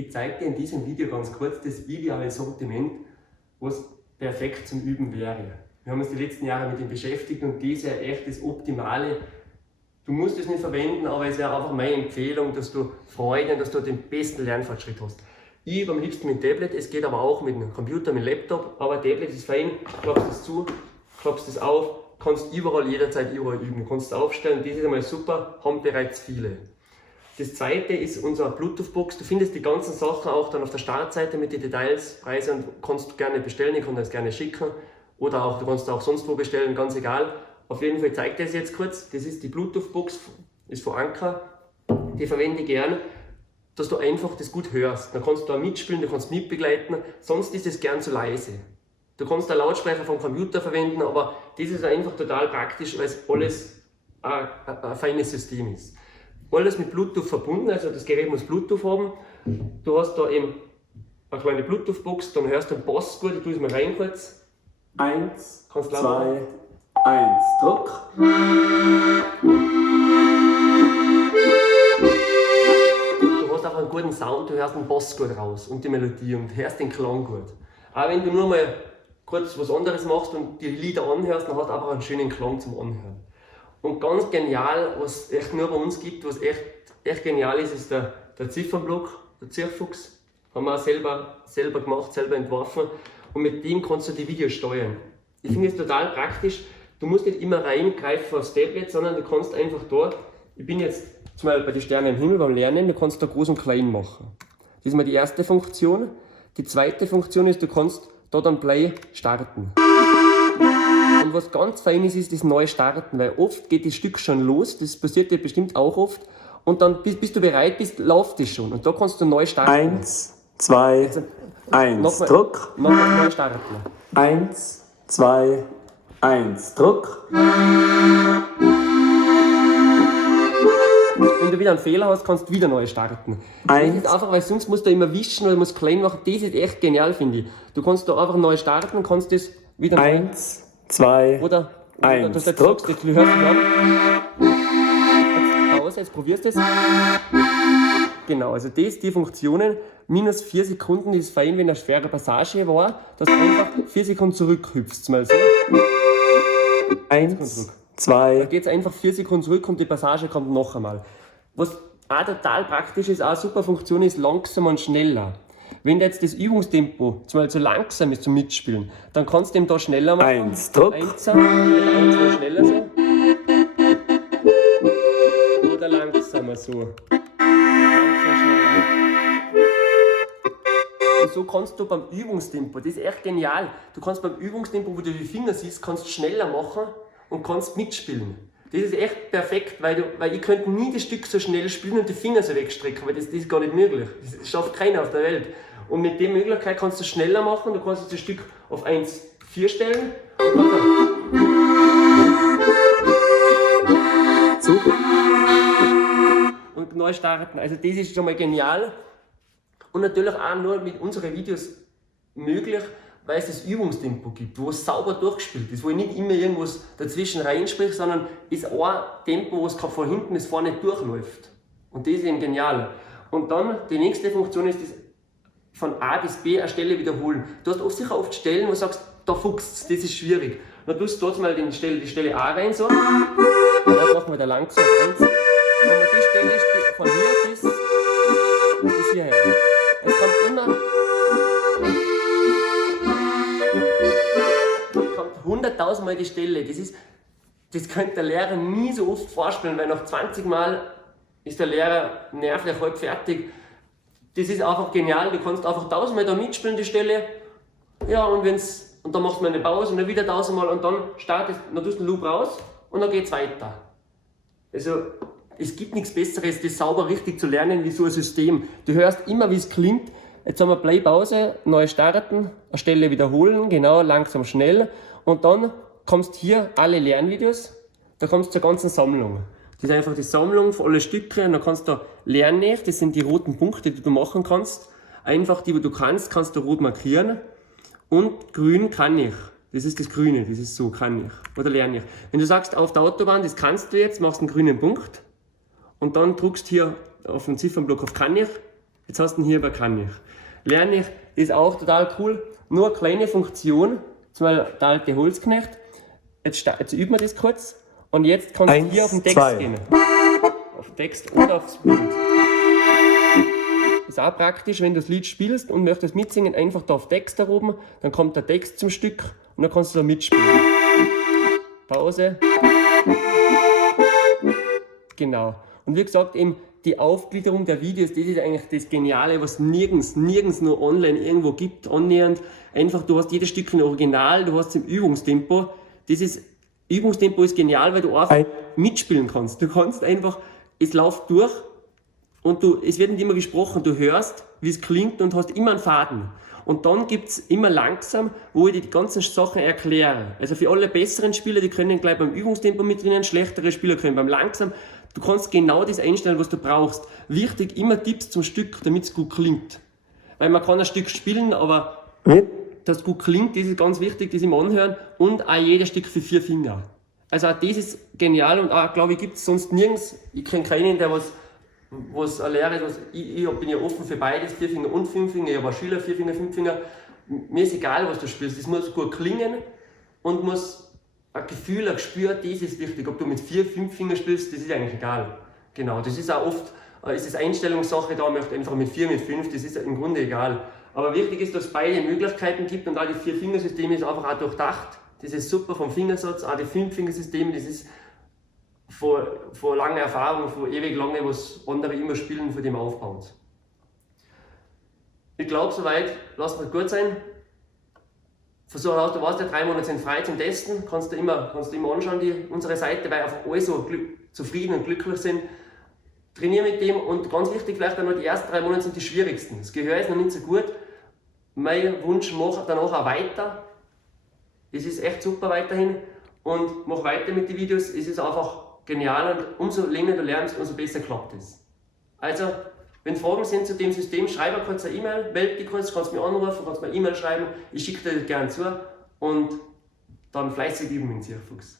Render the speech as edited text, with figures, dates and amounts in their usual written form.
Ich zeige dir in diesem Video ganz kurz das ideale Sortiment, was perfekt zum Üben wäre. Wir haben uns die letzten Jahre mit dem beschäftigt und das ist ja echt das Optimale. Du musst es nicht verwenden, aber es wäre einfach meine Empfehlung, dass du Freude und dass du den besten Lernfortschritt hast. Ich am liebsten mit dem Tablet, es geht aber auch mit einem Computer, mit einem Laptop, aber Tablet ist fein, klappst das zu, klappst das auf, kannst überall, jederzeit, überall üben, kannst es aufstellen, das ist einmal super, haben bereits viele. Das zweite ist unsere Bluetooth-Box. Du findest die ganzen Sachen auch dann auf der Startseite mit den Details, Preise und kannst du gerne bestellen, ich kann das gerne schicken. Oder auch, du kannst auch sonst wo bestellen, ganz egal. Auf jeden Fall zeige ich das jetzt kurz. Das ist die Bluetooth-Box, ist von Anker. Die verwende ich gerne, dass du einfach das gut hörst. Dann kannst du auch mitspielen, du kannst mitbegleiten, sonst ist es gern zu leise. Du kannst einen Lautsprecher vom Computer verwenden, aber das ist einfach total praktisch, weil es alles ein feines System ist. Alles mit Bluetooth verbunden, also das Gerät muss Bluetooth haben. Du hast da eben eine kleine Bluetooth-Box, dann hörst du den Bass gut, ich tue es mal rein kurz. 1, Kannst 2, 1, Druck. Du hast auch einen guten Sound, du hörst den Bass gut raus und die Melodie und hörst den Klang gut. Auch wenn du nur mal kurz was anderes machst und die Lieder anhörst, dann hast du einfach einen schönen Klang zum Anhören. Und ganz genial, was es echt nur bei uns gibt, was echt genial ist, ist der Ziffernblock, der Zierfuchs. Haben wir auch selber gemacht, selber entworfen. Und mit dem kannst du die Videos steuern. Ich finde es total praktisch. Du musst nicht immer reingreifen aufs Tablet, sondern du kannst einfach da, ich bin jetzt zum Beispiel bei den Sternen im Himmel beim Lernen, du kannst da groß und klein machen. Das ist mal die erste Funktion. Die zweite Funktion ist, du kannst da dann Play starten. Und was ganz fein ist das neue Starten, weil oft geht das Stück schon los, das passiert dir bestimmt auch oft, und dann bis du bereit bist, läuft es schon und da kannst du neu starten. 1, 2, 1, Druck. Nochmal neu starten. 1, 2, 1, Druck. Wenn du wieder einen Fehler hast, kannst du wieder neu starten. Das ist einfach, weil sonst musst du immer wischen oder musst klein machen, das ist echt genial, finde ich. Du kannst da einfach neu starten und kannst das wieder neu... 1, 2, Oder 1, dass du Druck. sagst, du hörst an. Jetzt Pause, jetzt probierst du es. Genau, also die Funktionen, minus 4 Sekunden ist fein, wenn eine schwere Passage war, dass du einfach 4 Sekunden zurückhüpfst. Mal so. 1, Da 2, geht es einfach 4 Sekunden zurück und die Passage kommt noch einmal. Was auch total praktisch ist, auch eine super Funktion ist, langsam und schneller. Wenn jetzt das Übungstempo zu langsam ist zum Mitspielen, dann kannst du ihm da schneller machen. 1, Druck. 1 schneller so. Oder langsamer so. Langsam schneller. Und so kannst du beim Übungstempo, das ist echt genial, du kannst beim Übungstempo, wo du die Finger siehst, kannst schneller machen und kannst mitspielen. Das ist echt perfekt, weil ich könnte nie das Stück so schnell spielen und die Finger so wegstrecken, weil das ist gar nicht möglich. Das schafft keiner auf der Welt. Und mit der Möglichkeit kannst du schneller machen, du kannst das Stück auf 1,4 stellen und Super. und neu starten. Also das ist schon mal genial. Und natürlich auch nur mit unseren Videos möglich, weil es das Übungstempo gibt, wo es sauber durchgespielt ist, wo ich nicht immer irgendwas dazwischen reinspreche, sondern ist ein Tempo, was von hinten bis vorne durchläuft. Und das ist eben genial. Und dann die nächste Funktion ist das von A bis B eine Stelle wiederholen. Du hast sicher oft Stellen, wo du sagst, da fuchst, das ist schwierig. Dann tust du dort mal die Stelle A rein, so. Und dann machen wir da langsam 1. Wenn wir die Stelle von hier bis hierher. Es kommt immer 100.000 Mal die Stelle. Das könnte der Lehrer nie so oft vorspielen, weil nach 20 Mal ist der Lehrer nervlich halb fertig. Das ist einfach genial, du kannst einfach 1000 Mal da mitspielen, die Stelle. Ja, und dann machst du mal eine Pause und dann wieder 1000 Mal und dann dann tust du den Loop raus und dann geht es weiter. Also, es gibt nichts Besseres, das sauber richtig zu lernen wie so ein System. Du hörst immer, wie es klingt. Jetzt haben wir Play, Pause, neu starten, eine Stelle wiederholen, genau, langsam, schnell. Und dann kommst hier alle Lernvideos, da kommst du zur ganzen Sammlung. Das ist einfach die Sammlung für alle Stücke und dann kannst du lernen, das sind die roten Punkte, die du machen kannst. Einfach die, die du kannst du rot markieren. Und grün kann ich. Das ist das Grüne, das ist so, kann ich. Oder lerne ich. Wenn du sagst, auf der Autobahn, das kannst du jetzt, machst einen grünen Punkt und dann drückst hier auf den Ziffernblock auf kann ich. Jetzt hast du ihn hier über Kann ich. Lerne ich ist auch total cool. Nur eine kleine Funktion, zum Beispiel der alte Holzknecht. Jetzt üben wir das kurz. Und jetzt kannst du hier auf den Text gehen. Auf den Text oder aufs Bild. Ist auch praktisch, wenn du das Lied spielst und möchtest mitsingen, einfach da auf Text da oben, dann kommt der Text zum Stück und dann kannst du da mitspielen. Pause. Genau. Und wie gesagt, eben die Aufgliederung der Videos, das ist eigentlich das Geniale, was nirgends nur online irgendwo gibt, annähernd. Einfach, du hast jedes Stück im Original, du hast es im Übungstempo. Übungstempo ist genial, weil du einfach mitspielen kannst. Du kannst einfach, es läuft durch und es wird nicht immer gesprochen, du hörst, wie es klingt und hast immer einen Faden. Und dann gibt es immer langsam, wo ich die ganzen Sachen erkläre. Also für alle besseren Spieler, die können gleich beim Übungstempo mit drinnen, schlechtere Spieler können beim langsam. Du kannst genau das einstellen, was du brauchst. Wichtig, immer Tipps zum Stück, damit es gut klingt. Weil man kann ein Stück spielen, aber dass es gut klingt, das ist ganz wichtig, das im Anhören. Und auch jedes Stück für 4 Finger. Also auch das ist genial und auch, glaube ich, gibt es sonst nirgends. Ich kenne keinen, der was lehrt. Ich bin ja offen für beides, 4 Finger und 5 Finger. Ich habe auch Schüler, 4 Finger, 5 Finger. Mir ist egal, was du spielst. Das muss gut klingen und muss ein Gefühl, ein Gespür, das ist wichtig. Ob du mit 4, 5 Fingern spielst, das ist eigentlich egal. Genau, das ist auch oft ist das Einstellungssache, da möchte einfach mit 4, mit 5, das ist im Grunde egal. Aber wichtig ist, dass es beide Möglichkeiten gibt und auch die 4-Fingersysteme ist einfach auch durchdacht. Das ist super vom Fingersatz, auch die 5-Fingersysteme, das ist vor langer Erfahrung, vor ewig lange, was andere immer spielen, von dem aufbaut. Ich glaube, soweit, lass mal gut sein. Versuch aus, du warst ja 3 Monate sind frei zum Testen, kannst du immer anschauen, unsere Seite, weil einfach alle so zufrieden und glücklich sind. Trainiere mit dem und ganz wichtig, vielleicht auch noch die ersten 3 Monate sind die schwierigsten. Das Gehör ist noch nicht so gut. Mein Wunsch, mach danach auch weiter. Es ist echt super weiterhin und mach weiter mit den Videos. Es ist einfach genial und umso länger du lernst, umso besser klappt es. Also, wenn Fragen sind zu dem System, schreib mir kurz eine E-Mail, melde dich kurz, kannst mich anrufen, kannst mir eine E-Mail schreiben, ich schicke dir das gerne zu und dann fleißig üben in Zierfuchs.